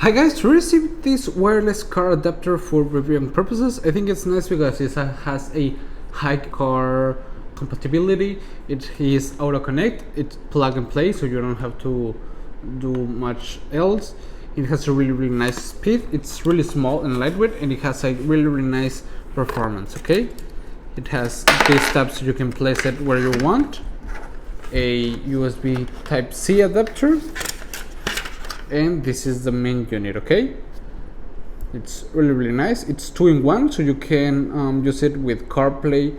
Hi guys, to receive this wireless car adapter for reviewing purposes, I think it's nice because it has a high car compatibility. It is auto connect, it's plug and play, so you don't have to do much else. It has a really nice speed. It's really small and lightweight, and it has a really nice performance. Okay, it has these tabs so you can place it where you want. A USB type C adapter. And this is the main unit. Okay, it's really nice. It's 2-in-1, so you can use it with CarPlay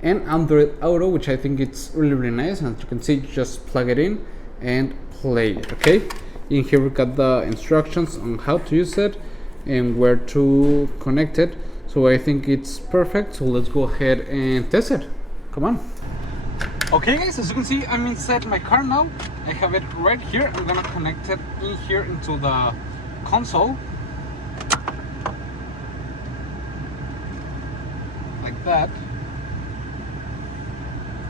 and Android Auto, which I think it's really nice. And as you can see, just plug it in and play it. Okay, in here we got the instructions on how to use it and where to connect it, so I think it's perfect. So let's go ahead and test it. Come on. Okay guys, as you can see, I'm inside my car now. I have it right here. I'm gonna connect it in here into the console. Like that.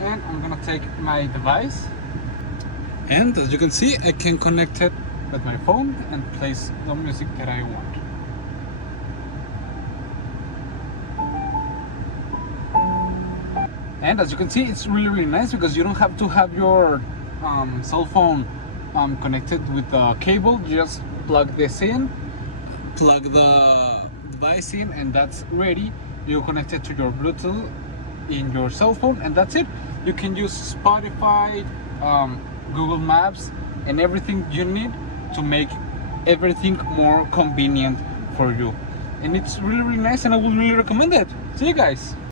And I'm gonna take my device. And as you can see, I can connect it with my phone and place the music that I want. And as you can see, it's really nice because you don't have to have your cell phone connected with the cable. You just plug this in, plug the device in, and that's ready. You connect it to your Bluetooth in your cell phone, and that's it. You can use Spotify, Google Maps, and everything you need to make everything more convenient for you. And it's really nice, and I would really recommend it. See you guys.